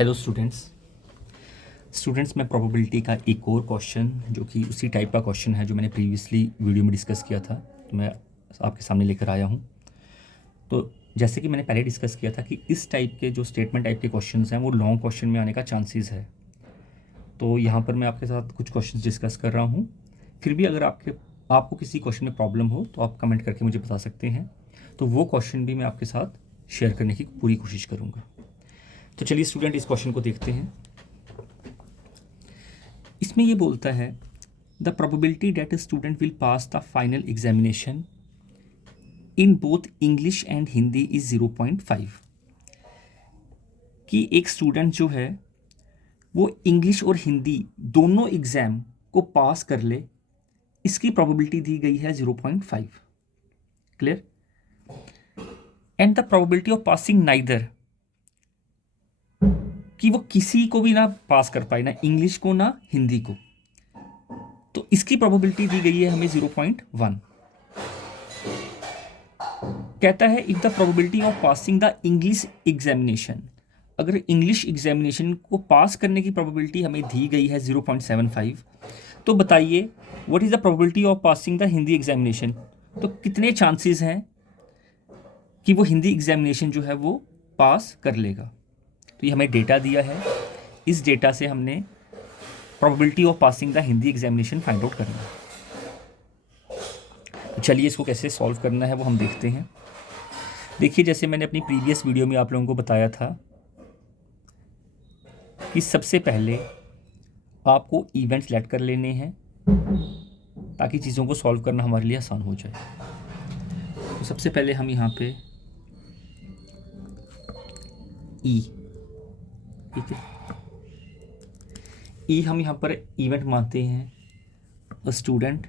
Hello students मैं probability का एक और क्वेश्चन जो कि उसी टाइप का क्वेश्चन है जो मैंने प्रीवियसली वीडियो में डिस्कस किया था, तो मैं आपके सामने लेकर आया हूँ। तो जैसे कि मैंने पहले डिस्कस किया था कि इस टाइप के जो स्टेटमेंट टाइप के क्वेश्चंस हैं वो लॉन्ग क्वेश्चन में आने का चांसेस है। तो यहाँ पर मैं आपके साथ कुछ क्वेश्चन डिस्कस कर रहा हूँ। फिर भी अगर आपको किसी क्वेश्चन में प्रॉब्लम हो तो आप कमेंट करके मुझे बता सकते हैं, तो वो क्वेश्चन भी मैं आपके साथ शेयर करने की पूरी कोशिश करूँगा। तो चलिए स्टूडेंट इस क्वेश्चन को देखते हैं। इसमें ये बोलता है the probability that a student will pass the final examination in both English and Hindi is 0.5, कि एक स्टूडेंट जो है वो इंग्लिश और हिंदी दोनों एग्जाम को पास कर ले, इसकी प्रोबेबिलिटी दी गई है 0.5। Clear? And the probability of passing neither, कि वो किसी को भी ना पास कर पाए, ना इंग्लिश को ना हिंदी को, तो इसकी प्रोबेबिलिटी दी गई है हमें 0.1। कहता है if the probability of passing the English examination, अगर इंग्लिश एग्जामिनेशन को पास करने की प्रोबेबिलिटी हमें दी गई है 0.75, तो बताइए what is the probability of passing the Hindi examination, तो कितने चांसेस हैं कि वो हिंदी एग्जामिनेशन जो है वो पास कर लेगा। तो ये हमें डेटा दिया है, इस डेटा से हमने probability of passing the Hindi examination find out करना है। तो चलिए इसको कैसे सॉल्व करना है वो हम देखते हैं। देखिए जैसे मैंने अपनी प्रीवियस वीडियो में आप लोगों को बताया था कि सबसे पहले आपको इवेंट सेलेक्ट कर लेने हैं ताकि चीज़ों को सॉल्व करना हमारे लिए आसान हो जाए। तो सबसे पहले हम यहाँ पे ई, ठीक है, ई हम यहाँ पर इवेंट मानते हैं a student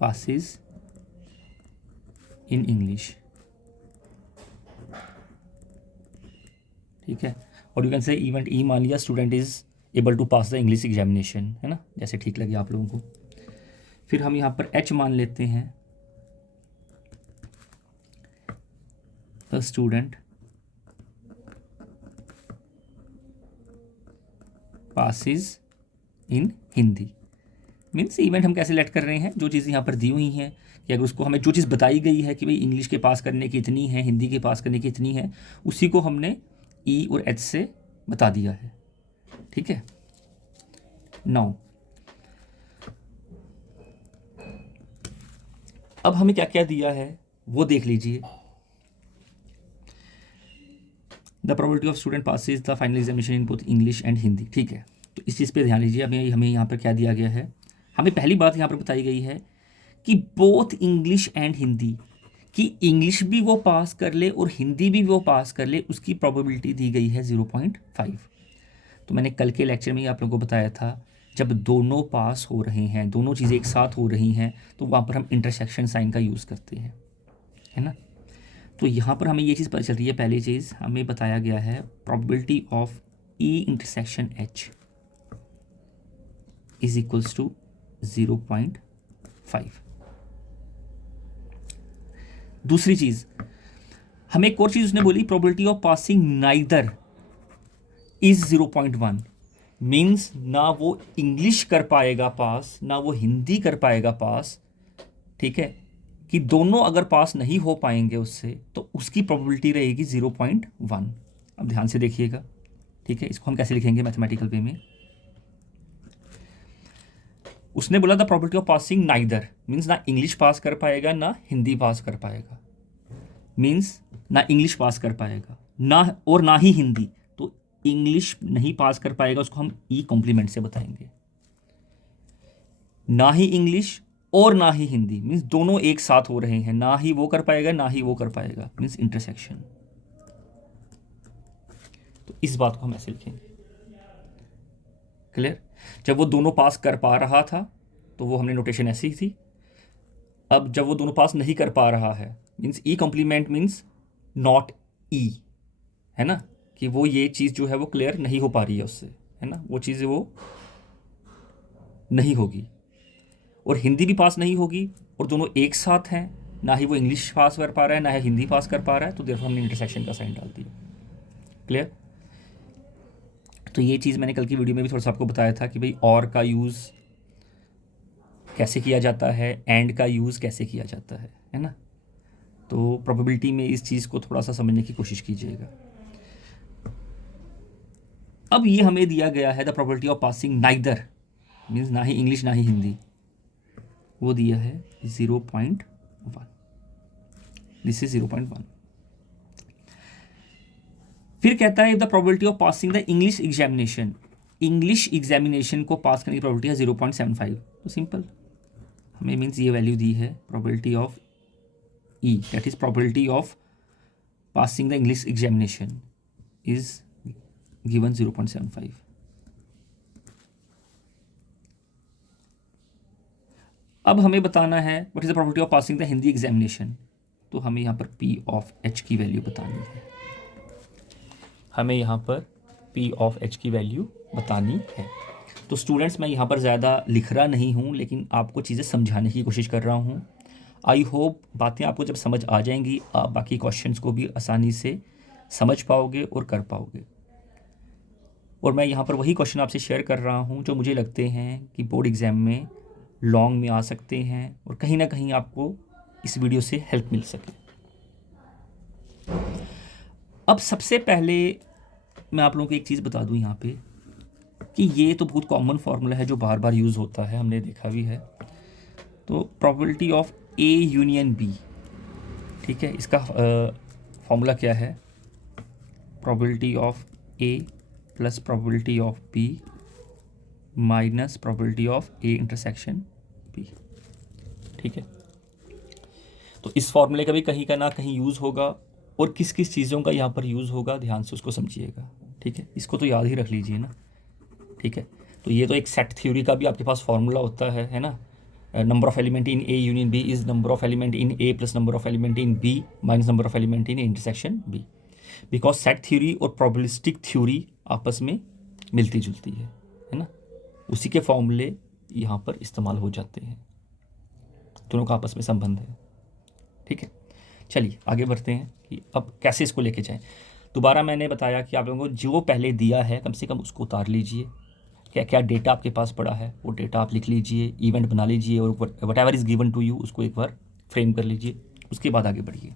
passes in English, ठीक है, और you can say event E मान लिया student is able to pass the English examination, है ना, जैसे ठीक लगे आप लोगों को। फिर हम यहाँ पर एच मान लेते हैं the student passes in Hindi, means event हम कैसे लेट कर रहे हैं, जो चीज़ यहाँ पर दी हुई हैं कि अगर उसको हमें जो चीज़ बताई गई है कि भाई इंग्लिश के पास करने की इतनी है, हिंदी के पास करने की इतनी है, उसी को हमने ई और एच से बता दिया है। ठीक है, नाउ अब हमें क्या क्या दिया है वो देख लीजिए। The probability of student passes the final examination in both English and Hindi, ठीक है, तो इस चीज़ पे ध्यान लीजिए। अब हमें यहाँ पर क्या दिया गया है, हमें पहली बात यहाँ पर बताई गई है कि बोथ इंग्लिश एंड हिंदी, कि इंग्लिश भी वो पास कर ले और हिंदी भी वो पास कर ले, उसकी प्रोबेबिलिटी दी गई है 0.5। तो मैंने कल के लेक्चर में ही आप लोगों को बताया था जब दोनों पास हो रहे हैं, दोनों चीज़ें एक साथ हो रही हैं, तो वहाँ पर हम इंटरसेक्शन साइन का यूज़ करते हैं, है ना। तो यहाँ पर हमें ये चीज़ पता चल रही है, पहली चीज़ हमें बताया गया है probability of E intersection H is equals to 0.5। दूसरी चीज़ हमें एक और चीज़ उसने बोली, probability of passing neither is 0.1, means ना वो इंग्लिश कर पाएगा पास ना वो हिंदी कर पाएगा पास, ठीक है, कि दोनों अगर पास नहीं हो पाएंगे उससे तो उसकी प्रोबेबिलिटी रहेगी 0.1। अब ध्यान से देखिएगा, ठीक है, इसको हम कैसे लिखेंगे मैथमेटिकल वे में। उसने बोला the probability of passing neither, means ना इंग्लिश पास कर पाएगा ना हिंदी पास कर पाएगा, मीन्स ना इंग्लिश पास कर पाएगा ना ही हिंदी, तो इंग्लिश नहीं पास कर पाएगा उसको हम ई कॉम्प्लीमेंट से बताएंगे, ना ही इंग्लिश और ना ही हिंदी, मीन्स दोनों एक साथ हो रहे हैं, ना ही वो कर पाएगा ना ही वो कर पाएगा, मीन्स इंटरसेक्शन। तो इस बात को हम ऐसे लिखेंगे। क्लियर? जब वो दोनों पास कर पा रहा था तो वो हमने नोटेशन ऐसी ही थी। अब जब वो दोनों पास नहीं कर पा रहा है, means E complement means not E, है ना, कि वो ये चीज़ जो है वो क्लियर नहीं हो पा रही है उससे, है ना, वो चीज़ वो नहीं होगी, और हिंदी भी पास नहीं होगी, और दोनों एक साथ हैं ना ही वो इंग्लिश पास कर पा रहा है, ना ही हिंदी पास कर पा रहा है, तो देयरफॉर हमने इंटरसेक्शन का साइन डाल दिया। क्लियर? तो ये चीज़ मैंने कल की वीडियो में भी थोड़ा सा आपको बताया था कि भाई और का यूज़ कैसे किया जाता है, एंड का यूज़ कैसे किया जाता है ना। तो प्रोबेबिलिटी में इस चीज़ को थोड़ा सा समझने की कोशिश कीजिएगा। अब ये हमें दिया गया है the probability of passing neither, means ना ही इंग्लिश ना ही हिंदी, वो दिया है 0.1। This is 0.1। फिर कहता है the probability of passing the English examination, English examination को पास करने की प्रोबेबिलिटी है 0.75। तो सिंपल, हमें मीन्स ये वैल्यू दी है probability of E, that is probability of passing the English examination is given 0.75। अब हमें बताना है what is the probability of passing the Hindi examination. तो हमें यहाँ पर P ऑफ H की वैल्यू बतानी है, हमें यहाँ पर P ऑफ H की वैल्यू बतानी है। तो स्टूडेंट्स, मैं यहाँ पर ज़्यादा लिख रहा नहीं हूँ, लेकिन आपको चीज़ें समझाने की कोशिश कर रहा हूँ। आई होप बातें आपको जब समझ आ जाएंगी, आप बाकी क्वेश्चंस को भी आसानी से समझ पाओगे और कर पाओगे। और मैं यहाँ पर वही क्वेश्चन आपसे शेयर कर रहा हूँ जो मुझे लगते हैं कि बोर्ड एग्ज़ाम में लॉन्ग में आ सकते हैं और कहीं ना कहीं आपको इस वीडियो से हेल्प मिल सके। अब सबसे पहले मैं आप लोगों को एक चीज़ बता दूं यहाँ पे कि ये तो बहुत कॉमन फार्मूला है जो बार बार यूज़ होता है, हमने देखा भी है। तो probability of A union B, ठीक है, इसका फॉर्मूला क्या है? Probability of A plus probability of B minus probability of A intersection B, ठीक है। तो इस फॉर्मूले का भी कहीं का ना कहीं यूज़ होगा, और किस किस चीज़ों का यहाँ पर यूज़ होगा ध्यान से उसको समझिएगा, ठीक है। इसको तो याद ही रख लीजिए ना, ठीक है। तो ये तो एक सेट थ्योरी का भी आपके पास फॉर्मूला होता है ना। Number of element in A union B is number of element in A plus number of element in B minus number of element in intersection B. Because set theory और probabilistic theory आपस में मिलती जुलती है ना। उसी के फॉर्मूले यहाँ पर इस्तेमाल हो जाते हैं, दोनों का आपस में संबंध है, ठीक है। चलिए आगे बढ़ते हैं कि अब कैसे इसको लेके जाएं। दोबारा मैंने बताया कि आप लोगों को जो पहले दिया है कम से कम उसको उतार लीजिए, क्या क्या डेटा आपके पास पड़ा है वो डेटा आप लिख लीजिए, इवेंट बना लीजिए, और whatever is given to you उसको एक बार फ्रेम कर लीजिए, उसके बाद आगे बढ़िए।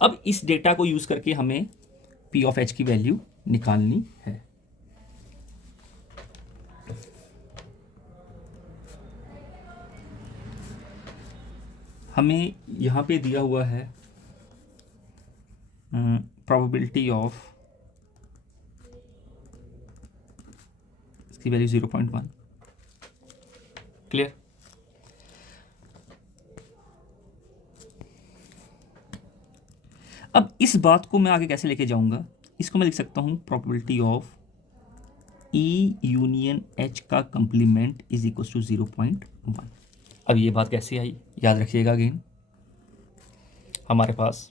अब इस डेटा को यूज़ करके हमें P ऑफ H की वैल्यू निकालनी है। हमें यहाँ पे दिया हुआ है प्रोबेबिलिटी ऑफ, इसकी वैल्यू 0.1। क्लियर? अब इस बात को मैं आगे कैसे लेके जाऊंगा, इसको मैं लिख सकता हूँ probability of E union H का कंप्लीमेंट इज इक्वल टू 0.1। अब ये बात कैसे आई, याद रखिएगा अगेन, हमारे पास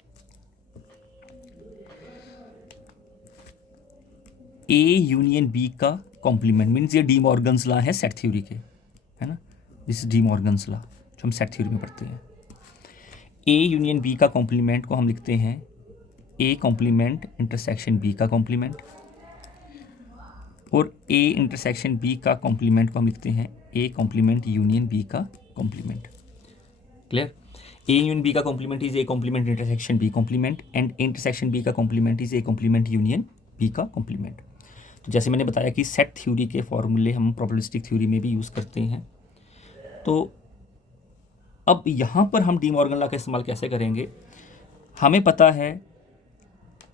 A यूनियन B का कॉम्प्लीमेंट मीन्स ये डी मॉर्गन्स लॉ है सेट थ्योरी के, है ना। दिस डी मॉर्गन्स लॉ जो हम सेट थ्योरी में पढ़ते हैं। A यूनियन B का कॉम्प्लीमेंट को हम लिखते हैं A कॉम्प्लीमेंट इंटरसेक्शन B का कॉम्प्लीमेंट, और A इंटरसेक्शन B का कॉम्प्लीमेंट को हम लिखते हैं A कॉम्प्लीमेंट यूनियन B का complement. Clear? A union B का complement is A complement intersection B complement, and intersection B का complement is A complement union B का कॉम्प्लीमेंट। तो जैसे मैंने बताया कि सेट थ्योरी के फॉर्मूले हम प्रोबेबिलिस्टिक थ्योरी में भी यूज़ करते हैं। तो अब यहाँ पर हम डी मॉर्गन लॉ का इस्तेमाल कैसे करेंगे, हमें पता है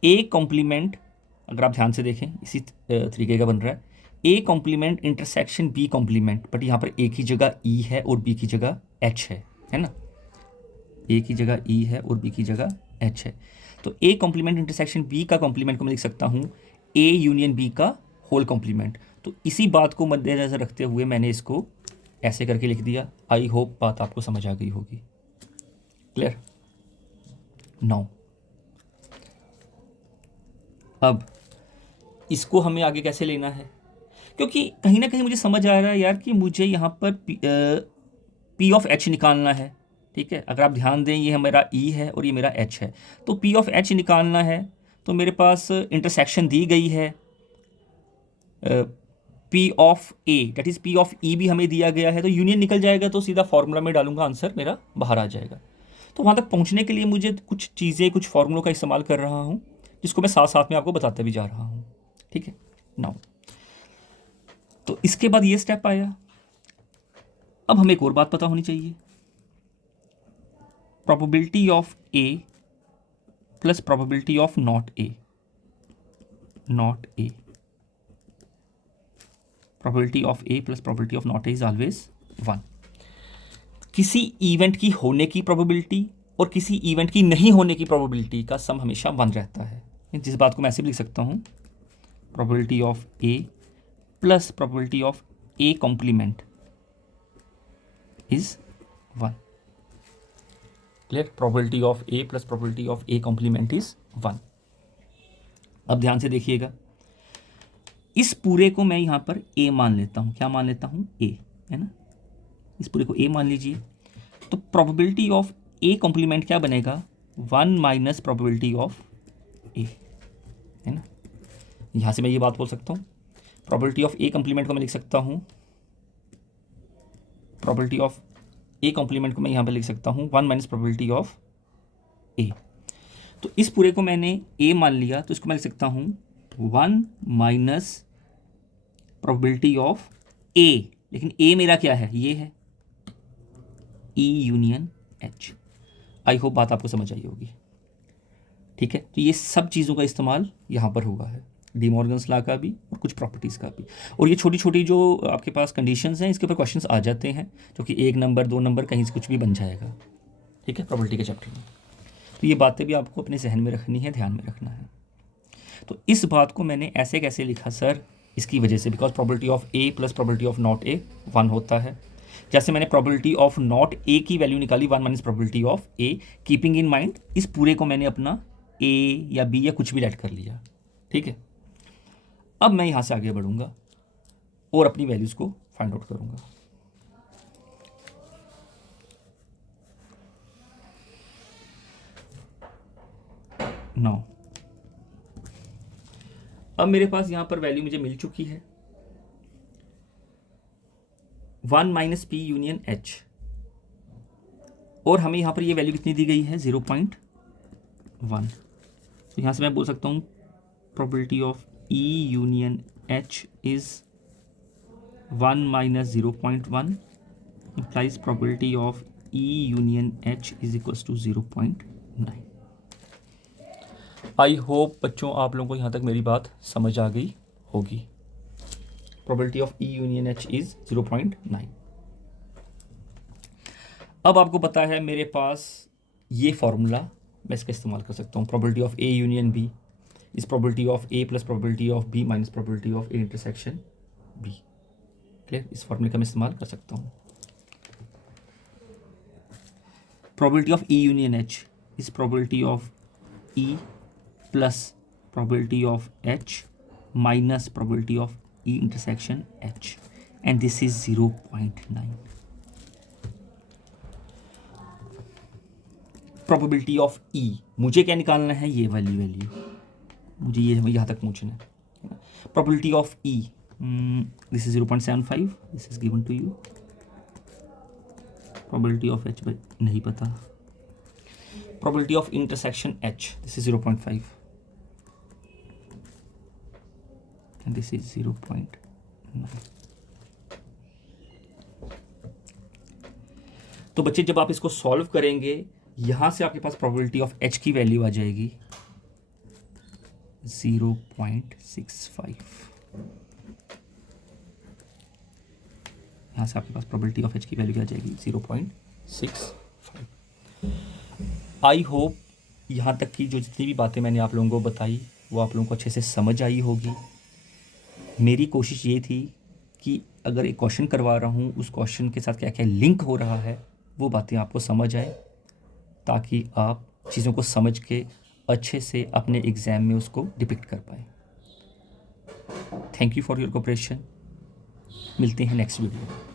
A कॉम्प्लीमेंट, अगर आप ध्यान से देखें इसी तरीके का बन रहा है, A complement intersection B complement, but यहाँ पर A की जगह E है और B की जगह H है ना। A की जगह E है और B की जगह H है। तो A कॉम्प्लीमेंट इंटरसेक्शन B का कॉम्प्लीमेंट को मैं लिख सकता हूँ A यूनियन B का होल कॉम्प्लीमेंट। तो इसी बात को मद्देनजर रखते हुए मैंने इसको ऐसे करके लिख दिया। आई होप बात आपको समझ आ गई होगी। क्लियर? नाउ अब इसको हमें आगे कैसे लेना है, क्योंकि कहीं ना कहीं मुझे समझ आ रहा है यार कि मुझे यहाँ पर पी ऑफ एच निकालना है, ठीक है। अगर आप ध्यान दें ये मेरा ई है और ये मेरा एच है, तो पी ऑफ एच निकालना है तो मेरे पास इंटरसेक्शन दी गई है P of A, that is P of E भी हमें दिया गया है, तो यूनियन निकल जाएगा, तो सीधा फॉर्मूला में डालूंगा, आंसर मेरा बाहर आ जाएगा। तो वहाँ तक पहुँचने के लिए मुझे कुछ चीज़ें, कुछ फॉर्मूलों का इस्तेमाल कर रहा हूँ, जिसको मैं साथ साथ में आपको बताते भी जा रहा हूँ, ठीक है। नाउ तो इसके बाद ये स्टेप आया। अब हमें एक और बात पता होनी चाहिए, probability of A plus probability of not a, not a, probability of A plus probability of not a is always 1। किसी इवेंट की होने की प्रोबेबिलिटी और किसी इवेंट की नहीं होने की प्रोबेबिलिटी का सम हमेशा 1 रहता है। जिस बात को मैं ऐसे भी लिख सकता हूँ, probability of A plus probability of A complement is 1। Clear, probability of A plus probability of A complement is 1। अब ध्यान से देखिएगा, इस पूरे को मैं यहाँ पर ए मान लेता हूँ। क्या मान लेता हूँ? ए, है ना। इस पूरे को ए मान लीजिए, तो प्रोबेबिलिटी ऑफ ए कॉम्प्लीमेंट क्या बनेगा? 1 माइनस प्रोबेबिलिटी ऑफ ए, है ना। यहाँ से मैं ये बात बोल सकता हूँ, प्रोबेबिलिटी ऑफ ए कॉम्प्लीमेंट को मैं लिख सकता हूँ, प्रोबेबिलिटी ऑफ ए कॉम्प्लीमेंट को मैं यहाँ पर लिख सकता हूँ 1 माइनस प्रोबेबिलिटी ऑफ ए। तो इस पूरे को मैंने ए मान लिया, तो इसको मैं लिख सकता हूँ 1 माइनस प्रोबेबिलिटी ऑफ ए, लेकिन ए मेरा क्या है? ये है E union H. I hope बात आपको समझ आई होगी, ठीक है। तो ये सब चीज़ों का इस्तेमाल यहाँ पर हुआ है, डी मॉर्गन्स लॉ का भी और कुछ प्रॉपर्टीज़ का भी। और ये छोटी छोटी जो आपके पास कंडीशंस हैं, इसके ऊपर क्वेश्चंस आ जाते हैं, जो कि 1 नंबर 2 नंबर कहीं से कुछ भी बन जाएगा, ठीक है, प्रोबेबिलिटी के चैप्टर में। तो ये बातें भी आपको अपने जहन में रखनी है, ध्यान में रखना है। तो इस बात को मैंने ऐसे कैसे लिखा सर? इसकी वजह से, because probability of A plus probability of not a 1 होता है। जैसे मैंने प्रोबेबिलिटी ऑफ नॉट ए की वैल्यू निकाली 1 minus probability of A, keeping in mind इस पूरे को मैंने अपना ए या बी या कुछ भी ऐड कर लिया, ठीक है। अब मैं यहाँ से आगे बढ़ूँगा और अपनी वैल्यूज़ को फाइंड आउट करूँगा। नाउ अब मेरे पास यहाँ पर वैल्यू मुझे मिल चुकी है 1 माइनस पी यूनियन एच, और हमें यहाँ पर ये वैल्यू कितनी दी गई है? 0.1। तो यहाँ से मैं बोल सकता हूँ probability of E union H is 1 minus 0.1 implies probability of E union H is equals to 0.9। I hope बच्चों आप लोगों को यहाँ तक मेरी बात समझ आ गई होगी। Probability of E union H is 0.9। अब आपको पता है मेरे पास ये फॉर्मूला, मैं इसका इस्तेमाल कर सकता हूँ। Probability of A union B is probability of A plus probability of B minus probability of A intersection B। Clear, इस फॉर्मूले का मैं इस्तेमाल कर सकता हूँ। Probability of E union H is probability of E plus probability of H minus probability of E intersection H, and this is 0.9। Probability of E, मुझे क्या निकालना है? ये वाली वैल्यू, मुझे ये यहाँ तक पूछना है। Probability of E, this is 0.75, this is given to you. Probability of H नहीं पता। Probability of intersection H, this is 0.5 and this is 0.9। तो बच्चे जब आप इसको सॉल्व करेंगे, यहां से आपके पास प्रोबेबिलिटी ऑफ H की वैल्यू आ जाएगी 0.65। यहां से आपके पास प्रोबेबिलिटी ऑफ H की वैल्यू आ जाएगी 0.65। आई होप यहाँ तक की जो जितनी भी बातें मैंने आप लोगों को बताई वो आप लोगों को अच्छे से समझ आई होगी। मेरी कोशिश ये थी कि अगर एक क्वेश्चन करवा रहा हूँ, उस क्वेश्चन के साथ क्या क्या लिंक हो रहा है वो बातें आपको समझ आए, ताकि आप चीज़ों को समझ के अच्छे से अपने एग्ज़ाम में उसको डिपिक्ट कर पाएँ। Thank you for your cooperation. मिलते हैं नेक्स्ट वीडियो में।